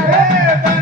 Aê,